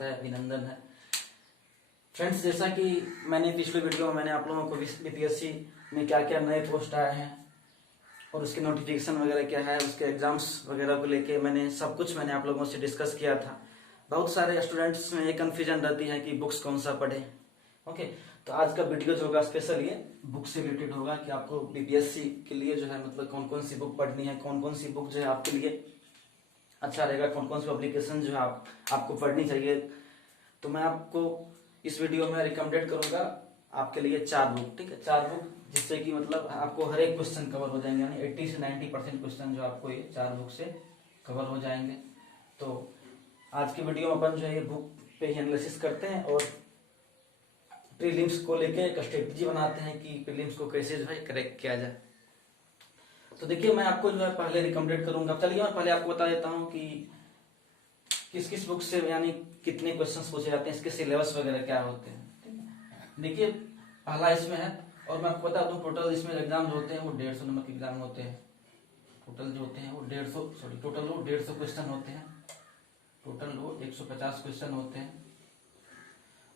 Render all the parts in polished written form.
है, अभिनंदन है फ्रेंड्स। जैसा कि मैंने पिछले वीडियो में मैंने आप लोगों को बीपीएससी में क्या क्या नए पोस्ट आए हैं और उसके नोटिफिकेशन वगैरह क्या है, उसके एग्जाम्स वगैरह को लेके मैंने सब कुछ मैंने आप लोगों से डिस्कस किया था। बहुत सारे स्टूडेंट्स में ये कन्फ्यूजन रहती है कि बुक्स कौन सा पढ़े। ओके, तो आज का वीडियो जो होगा स्पेशल ये बुक से रिलेटेड होगा कि आपको बीपीएससी के लिए जो है मतलब कौन कौन सी बुक पढ़नी है, कौन कौन सी बुक जो है आपके लिए अच्छा रहेगा, कौन कौन सी पब्लिकेशन जो है आपको पढ़नी चाहिए। तो मैं आपको इस वीडियो में रिकमेंडेड करूंगा आपके लिए 4 बुक, ठीक है, 4 बुक, जिससे कि मतलब आपको हर एक क्वेश्चन कवर हो जाएंगे, यानी 80 से 90% क्वेश्चन जो आपको ये 4 बुक से कवर हो जाएंगे। तो आज की वीडियो में अपन जो है ये बुक पे ही एनालिसिस करते हैं और प्रीलिम्स को लेके एक स्ट्रेटजी बनाते हैं कि प्रीलिम्स को कैसे जो है करेक्ट किया जाए। तो देखिए, मैं आपको जो है पहले रिकमेंडेड करूंगा। चलिए मैं पहले आपको बता देता हूँ कि किस किस बुक से यानी कितने क्वेश्चंस पूछे जाते हैं, इसके सिलेबस वगैरह क्या होते हैं। देखिए, पहला इसमें है, और मैं आपको बता दूं टोटल इसमें एग्जाम जो होते हैं वो 150 नंबर के एग्जाम होते हैं। टोटल जो होते हैं वो 150 क्वेश्चन होते हैं। टोटल वो 150 क्वेश्चन होते हैं।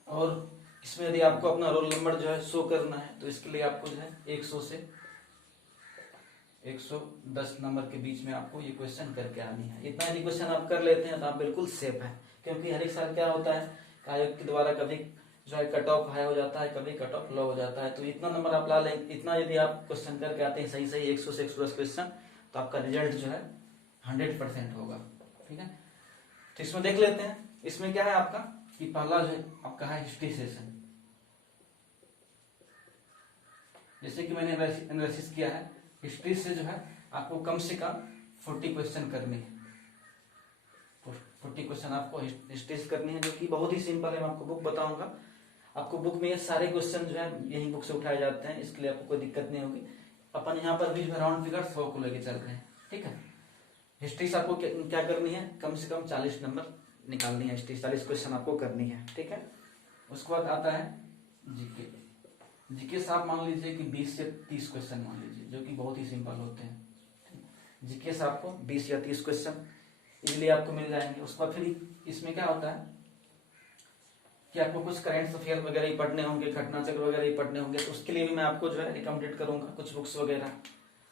और इसमें यदि आपको अपना रोल नंबर जो है शो करना है तो इसके लिए आपको जो है 100 से 110 नंबर के बीच में आपको ये क्वेश्चन करके आनी है। इतना यदि क्वेश्चन आप कर लेते हैं तो आप बिल्कुल सेफ है, क्योंकि हर एक साल क्या होता है आयोग के द्वारा कभी जो है कट ऑफ हाई हो जाता है, कभी कट ऑफ लो हो जाता है। तो इतना नंबर आप ला लें, इतना यदि आप क्वेश्चन करके आते हैं सही 100 से 110 क्वेश्चन, तो आपका रिजल्ट जो है 100% होगा। ठीक है, तो इसमें देख लेते हैं। इसमें क्या है आपका कि पहला जो है आपका है हिस्ट्री सेशन। जैसे कि मैंने एनालिसिस किया है, हिस्ट्री से जो है आपको कम से कम 40 क्वेश्चन करने हैं। 40 क्वेश्चन आपको हिस्ट्री से करनी है, जो कि बहुत ही सिंपल है। मैं आपको बुक बताऊंगा। आपको बुक में ये सारे क्वेश्चन जो है यही बुक से उठाए जाते हैं, इसके लिए आपको कोई दिक्कत नहीं होगी। अपन यहाँ पर भी राउंड फिगर 100 को लेके चल रहे हैं। ठीक है, हिस्ट्री से आपको क्या करनी है, कम से कम 40 नंबर निकालनी है। हिस्ट्री 40 क्वेश्चन आपको करनी है। ठीक है, उसके बाद आता है जीके। जीके से आप मान लीजिए कि 20 से 30 क्वेश्चन मान लीजिए, जो कि बहुत ही सिंपल होते हैं। जीके से आपको 20 या 30 क्वेश्चन इजिली आपको मिल जाएंगे। उसके बाद फिर इसमें क्या होता है कि आपको कुछ करंट अफेयर वगैरह ही पढ़ने होंगे, घटना चक्र वगैरह ही पढ़ने होंगे, तो उसके लिए भी मैं आपको जो है रिकमेंडेड करूंगा कुछ बुक्स वगैरह।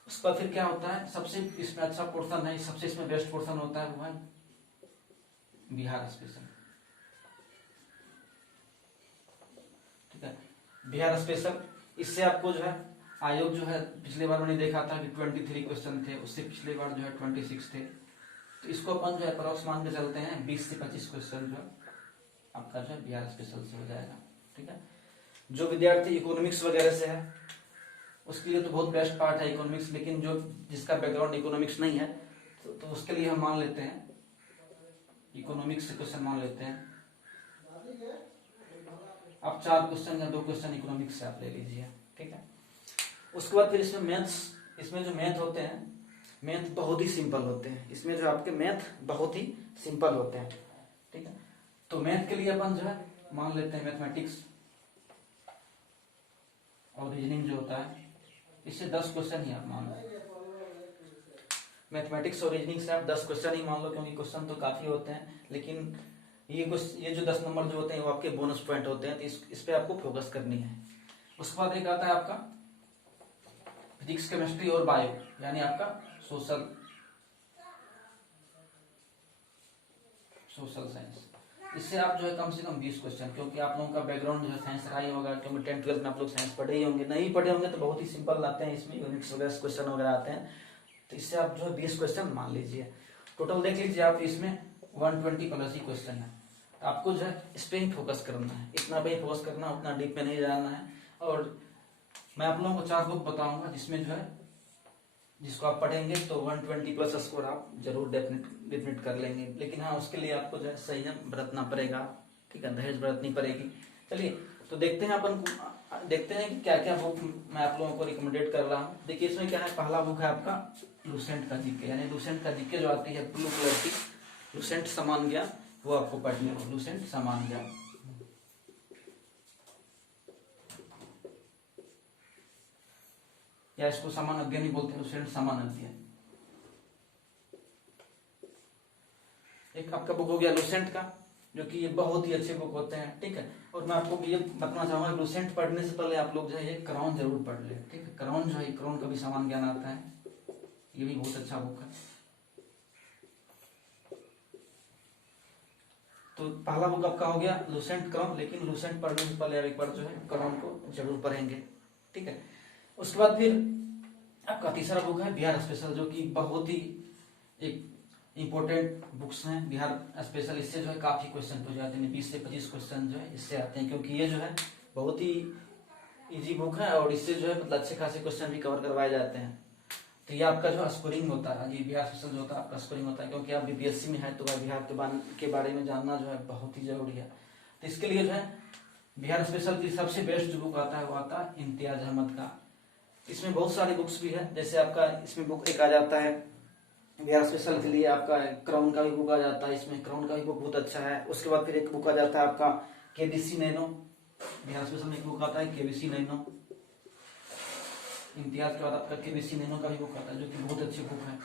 उसके बाद फिर क्या होता है, सबसे इसमें अच्छा पोर्सन है, सबसे इसमें बेस्ट पोर्सन होता है वो है बिहार स्पेशल। ठीक है, बिहार स्पेशल, इससे आपको जो है आयोग जो है पिछले बार मैंने देखा था कि 23 क्वेश्चन थे, उससे पिछले बार जो है 26 थे। तो इसको अपन जो है अप्रॉक्स मान के चलते हैं 20 से 25 क्वेश्चन जो आपका जो है बिहार स्पेशल से हो जाएगा। ठीक है, जो विद्यार्थी इकोनॉमिक्स वगैरह से है उसके लिए तो बहुत बेस्ट पार्ट है इकोनॉमिक्स, लेकिन जो जिसका बैकग्राउंड इकोनॉमिक्स नहीं है तो उसके लिए हम मान लेते हैं इकोनॉमिक्स से क्वेश्चन मान लेते हैं। आप 4 क्वेश्चन या 2 क्वेश्चन इकोनॉमिक्स से आप ले लीजिए। ठीक है, उसके बाद फिर इसमें मैथ्स, इसमें जो मैथ होते हैं मैथ बहुत ही सिंपल होते हैं। इसमें जो आपके मैथ बहुत ही सिंपल होते हैं। ठीक है, तो मैथ के लिए अपन जो है मान लेते हैं मैथमेटिक्स और रीजनिंग जो होता है, इससे 10 क्वेश्चन ही आप मान लो। मैथमेटिक्स और रीजनिंग से आप 10 क्वेश्चन ही मान लो, क्योंकि क्वेश्चन तो काफी होते हैं, लेकिन ये जो 10 नंबर जो होते हैं वो आपके बोनस पॉइंट होते हैं, तो इस पे आपको फोकस करनी है। उसके बाद एक आता है आपका फिजिक्स, केमिस्ट्री और बायो, यानी आपका सोशल साइंस। इससे आप जो है कम से कम 20 क्वेश्चन, क्योंकि आप लोगों का बैकग्राउंड जो है साइंस रहा ही होगा, क्योंकि 10th 12th में आप लोग साइंस पढ़े ही होंगे। नहीं पढ़े होंगे तो बहुत ही सिंपल आते हैं, इसमें यूनिट्स वगैरह क्वेश्चन वगैरह आते हैं। तो इससे आप जो है 20 क्वेश्चन मान लीजिए। टोटल देख लीजिए आप, इसमें 120 प्लस ही क्वेश्चन है। आपको जो है इस पे ही फोकस करना है, इतना पे ही फोकस करना, उतना डीप में नहीं जाना है। और मैं आप लोगों को 4 बुक बताऊंगा जिसमें जो है जिसको आप पढ़ेंगे तो 120 प्लस स्कोर आप जरूर डेफिनेट कर लेंगे। लेकिन हाँ, उसके लिए आपको जो है संयम बरतना पड़ेगा। ठीक है, धैर्य बरतनी पड़ेगी। चलिए तो देखते हैं देखते हैं कि क्या क्या बुक मैं आप लोगों को रिकमेंडेड कर रहा हूँ। देखिए इसमें क्या है, पहला बुक है आपका लुसेंट का जीके, यानी लुसेंट का जीके जो आती है ब्लू कलर की, लुसेंट समान ज्ञान, वो आपको पढ़नी है। लुसेंट समान ज्ञान, या इसको समान अध्ययन ही बोलते हैं, लुसेंट समान अध्ययन। एक आपका बुक हो गया लुसेंट का, जो कि ये बहुत ही अच्छे बुक होते हैं, ठीक है। और मैं आपको ये बताना चाहूंगा, लूसेंट पढ़ने से पहले आप लोग जो है ये क्राउन जरूर पढ़ ले, ठीक है। क्राउन जो है, क्राउन का भी सामान्य ज्ञान आता है, ये भी बहुत अच्छा बुक है। तो पहला बुक आपका हो गया लूसेंट क्राउन, लेकिन लूसेंट पढ़ने से पहले आप एक बार जो है क्राउन को जरूर पढ़ेंगे, ठीक है। उसके बाद फिर आपका तीसरा बुक है बिहार स्पेशल, जो कि बहुत ही एक इम्पोर्टेंट बुक्स हैं बिहार स्पेशल। इससे जो है काफी क्वेश्चन पूछ जाते हैं, 20 से 25 क्वेश्चन जो है इससे आते हैं, क्योंकि ये जो है बहुत ही इजी बुक है और इससे जो है मतलब अच्छे खासे क्वेश्चन भी कवर करवाए जाते हैं। तो ये आपका जो स्कोरिंग होता है, ये बिहार स्पेशल जो होता है आपका स्कोरिंग होता है, क्योंकि आप बीपीएससी में है तो बिहार के बारे में जानना जो है बहुत ही जरूरी है। तो इसके लिए जो है बिहार स्पेशल की सबसे बेस्ट जो बुक आता है वो आता है इम्तियाज अहमद का। इसमें बहुत सारी बुक्स भी है, जैसे आपका इसमें बुक एक आ जाता है बिहार स्पेशल के लिए, आपका क्राउन का भी बुक आ जाता है, इसमें क्राउन का भी बुक बहुत अच्छा है। उसके बाद फिर एक बुक आ जाता है आपका केबीसी नैनो, बिहार स्पेशल में एक बुक आता है केबीसी नैनो। इम्तियाज के बाद आपका केबीसी नैनो का भी बुक आता है, जो कि बहुत अच्छी बुक है,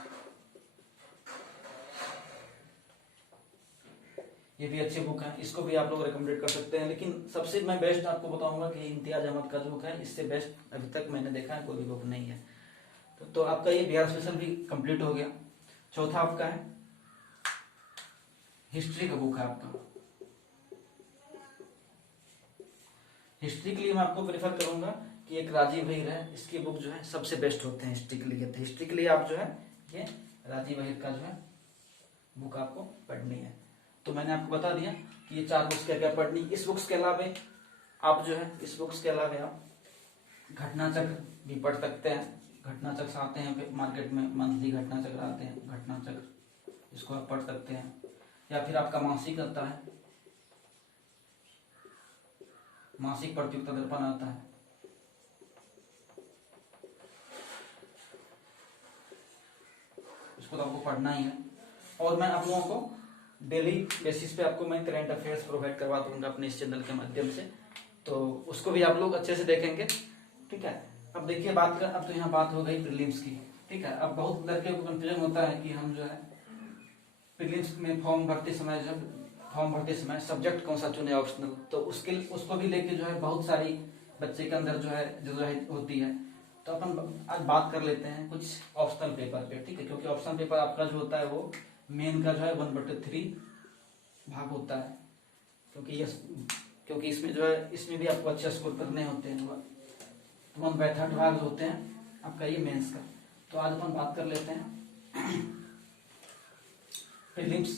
ये भी अच्छी बुक है, इसको भी आप लोग रिकमेंडेड कर सकते हैं। लेकिन सबसे मैं बेस्ट आपको बताऊंगा कि इम्तियाज अहमद का जो बुक है, इससे बेस्ट अभी तक मैंने देखा है कोई भी बुक नहीं है। तो आपका ये बिहार स्पेशल भी कंप्लीट हो गया। चौथा आपका है हिस्ट्री का बुक है आपका। हिस्ट्री के लिए मैं आपको प्रेफर करूंगा कि एक राजीव अहिर है, इसकी बुक जो है सबसे बेस्ट होते हैं हिस्ट्री के लिए। तो हिस्ट्री के लिए आप जो है ये राजीव अहिर का जो है बुक आपको पढ़नी है। तो मैंने आपको बता दिया कि ये 4 बुक्स क्या क्या पढ़नी। इस बुक्स के अलावा आप जो है इस बुक्स के अलावा आप घटना चक्र भी पढ़ सकते हैं। घटना चक्र आते हैं मार्केट में, मंथली घटना चक्र आते हैं, घटना चक्र इसको आप पढ़ सकते हैं। या फिर आपका मासिक आता है, मासिक प्रतियोगिता दर्पण आता है, इसको तो आपको पढ़ना ही है। और मैं आप लोगों को डेली बेसिस पे आपको मैं करंट अफेयर्स प्रोवाइड करवा दूंगा अपने इस चैनल के माध्यम से, तो उसको भी आप लोग अच्छे से देखेंगे, ठीक है। अब देखिए अब तो यहाँ बात हो गई प्रीलिम्स की, ठीक है। अब बहुत लड़कियों को कंफ्यूजन होता है कि हम जो है प्रीलिम्स में फॉर्म भरते समय सब्जेक्ट कौन सा चुने ऑप्शनल, तो उसको भी लेके जो है बहुत सारी बच्चे के अंदर जो है होती है। तो अपन आज बात कर लेते हैं कुछ ऑप्शनल पेपर पे, ठीक है। क्योंकि ऑप्शनल पेपर आपका जो होता है वो मेन का जो है 1/3 भाग होता है, क्योंकि इसमें जो है इसमें भी आपको अच्छे स्कोर करने होते हैं। 1/3 भाग होते हैं आपका ये मेंस का। तो आज अपन बात कर लेते हैं प्रीलिम्स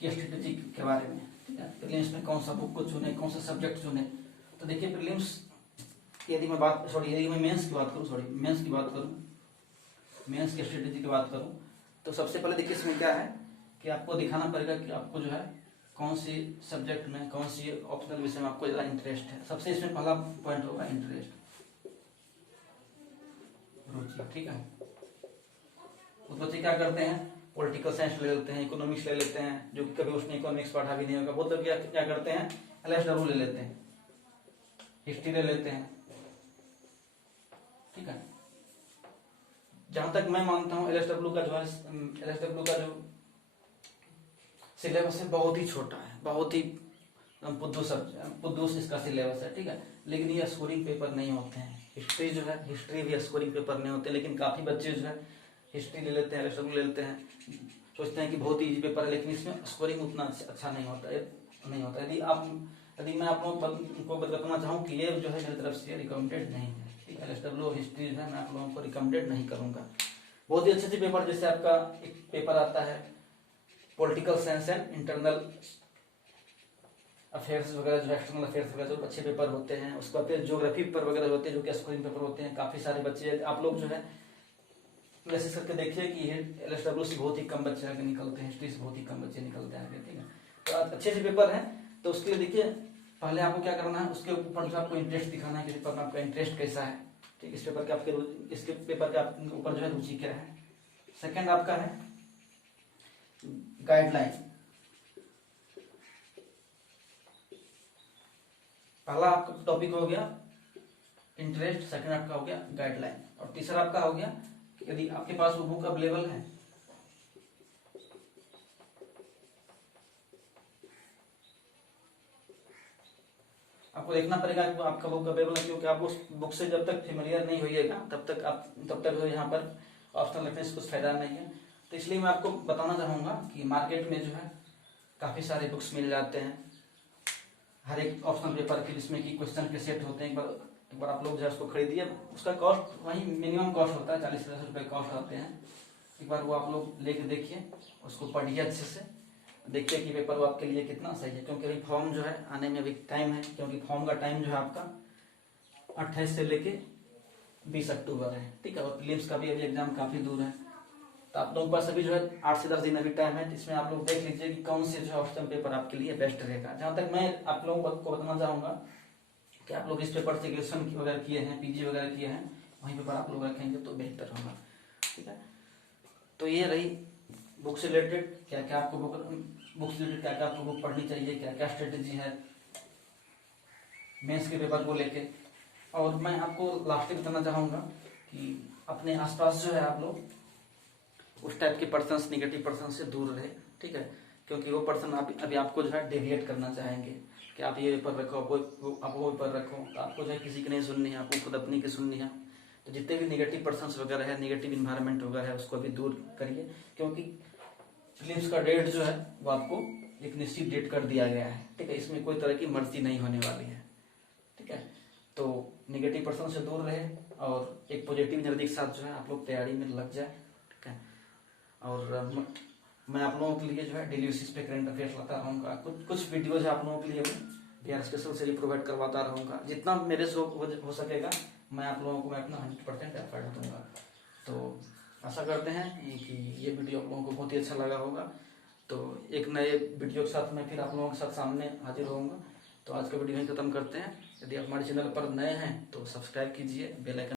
की स्ट्रेटेजी के बारे में, ठीक है। प्रीलिम्स में कौन सा बुक को चुने, कौन सा सब्जेक्ट चुने। तो देखिए प्रीलिम्स यदि मैं मेंस की बात करूं, मेंस की स्ट्रेटेजी की बात करूं, तो सबसे पहले देखिए इसमें क्या है कि आपको दिखाना पड़ेगा कि आपको जो है कौन सी सब्जेक्ट में, कौन सी ऑप्शनल विषय में आपको ज्यादा इंटरेस्ट है। सबसे इसमें पहला पॉइंट होगा इंटरेस्ट, रुचि, ठीक है। तो बच्चे क्या करते हैं, पॉलिटिकल साइंस ले लेते हैं, इकोनॉमिक्स ले लेते हैं, जो कि कभी उसने इकोनॉमिक्स पढ़ा भी नहीं होगा। बहुत लोग क्या करते हैं, LSW ले लेते हैं, हिस्ट्री ले लेते हैं, ठीक है। जहां तक मैं मानता हूं LSW का जो सिलेबस है बहुत ही छोटा है, बहुत ही पुद्दूस इसका सिलेबस है, ठीक है। लेकिन ये स्कोरिंग पेपर नहीं होते हैं। हिस्ट्री भी स्कोरिंग पेपर नहीं होते, लेकिन काफी बच्चे जो है हिस्ट्री ले लेते हैं, LSW ले लेते हैं, सोचते हैं कि बहुत ही इजी पेपर है, लेकिन इसमें स्कोरिंग उतना अच्छा नहीं होता है। यदि मैं आप लोगों को बताना चाहूँ कि ये जो है मेरी तरफ से रिकमेंडेड नहीं है, ठीक है। LSW हिस्ट्री जो है मैं आप लोगों को रिकमेंडेड नहीं करूंगा। बहुत ही अच्छे पेपर, जैसे आपका एक पेपर आता है political science and internal affairs वगैरह, जो एक्सटर्नल अफेयर्स वगैरह जो अच्छे पेपर होते हैं। उसके बाद फिर ज्योग्राफी पेपर वगैरह होते हैं, जो कि स्कोरिंग पेपर होते हैं। काफी सारे बच्चे आप लोग जो है वैसे करके देखिए कि LSW से बहुत ही कम बच्चे आगे निकलते हैं, हिस्ट्री से बहुत ही कम बच्चे निकलते हैं आगे, ठीक है। तो अच्छे से पेपर है, तो उसके लिए देखिए पहले आपको क्या करना है, उसके ऊपर जो आपको इंटरेस्ट दिखाना है कि पेपर में आपका इंटरेस्ट कैसा है, ठीक। इसके पेपर के ऊपर जो है रुचि क्या है। सेकंड आपका है गाइडलाइन। पहला आपका टॉपिक हो गया इंटरेस्ट, सेकंड आपका हो गया गाइडलाइन, और तीसरा आपका हो गया यदि आपके पास वो बुक अवेलेबल है आपको देखना पड़ेगा कि वो आपका बुक अवेलेबल है, क्योंकि आप उस बुक से जब तक फेमिलियर नहीं होइएगा तब तक जो यहाँ पर ऑप्शनल रखने से कुछ फायदा नहीं है। तो इसलिए मैं आपको बताना चाहूँगा कि मार्केट में जो है काफ़ी सारे बुक्स मिल जाते हैं हर एक ऑप्शनल पेपर के, जिसमें कि क्वेश्चन के सेट होते हैं। एक बार आप लोग जो है उसको खरीदिए, उसका कॉस्ट वही मिनिमम कॉस्ट होता है, 40-50 रुपये कॉस्ट आते हैं। एक बार वो आप लोग लेके देखिए, उसको पढ़िए अच्छे से, देखिए कि पेपर वो आपके लिए कितना सही है। क्योंकि अभी फॉर्म जो है आने में अभी टाइम है, क्योंकि फॉर्म का टाइम जो है आपका 28 से लेके 20 अक्टूबर है, ठीक है। और प्रीलिम्स का भी अभी एग्जाम काफ़ी दूर है, तो आप लोगों के पास अभी जो है 8 से 10 दिन अभी टाइम है। इसमें आप लोग देख लीजिए कि कौन से जो है ऑप्शन पेपर आपके लिए बेस्ट रहेगा। जहाँ तक मैं आप लोगों को बताना चाहूँगा कि आप लोग इस पेपर से ग्रेजुएशन वगैरह किए हैं, पीजी वगैरह किए हैं, वहीं पेपर आप लोग रखेंगे तो बेहतर होगा, ठीक है। तो ये रही बुक से रिलेटेड, क्या क्या आपको बुक से रिलेटेड क्या क्या आपको बुक पढ़नी चाहिए, क्या क्या स्ट्रेटेजी है मेंस के पेपर को लेके। और मैं आपको लास्ट में बताना चाहूँगा कि अपने आसपास जो है आप लोग उस टाइप के पर्सन, निगेटिव पर्सन से दूर रहे, ठीक है। क्योंकि वो पर्सन अभी आपको जो है डेविएट करना चाहेंगे कि आप ये पेपर रखो, आप वो पेपर रखो, तो आपको जो है किसी की नहीं सुननी है, आपको खुद अपनी की सुननी है। तो जितने भी निगेटिव पर्सन वगैरह है, निगेटिव इन्वायरमेंट वगैरह है, उसको भी दूर करिए। क्योंकि प्रीलिम्स का डेट जो है वो आपको एक निश्चित डेट कर दिया गया है, ठीक है। इसमें कोई तरह की मर्जी नहीं होने वाली है, ठीक है। तो निगेटिव पर्सन से दूर रहे और एक पॉजिटिव एनर्जी के साथ जो है आप लोग तैयारी में लग जाए, ठीक है। और मैं आप लोगों के लिए जो है डेली बेसिस पे करंट अफेयर्स लाता रहूँगा, कुछ वीडियोज आप लोगों के लिए बिहार स्पेशल से भी प्रोवाइड करवाता रहूँगा। जितना मेरे से हो सकेगा मैं आप लोगों को मैं अपना 100% एफर्ट दूंगा। तो आशा करते हैं कि ये वीडियो आप लोगों को बहुत ही अच्छा लगा होगा। तो एक नए वीडियो के साथ मैं फिर आप लोगों के साथ सामने हाजिर होऊंगा। तो आज का वीडियो यहीं खत्म करते हैं। यदि आप हमारे चैनल पर नए हैं तो सब्सक्राइब कीजिए, बेल आइकन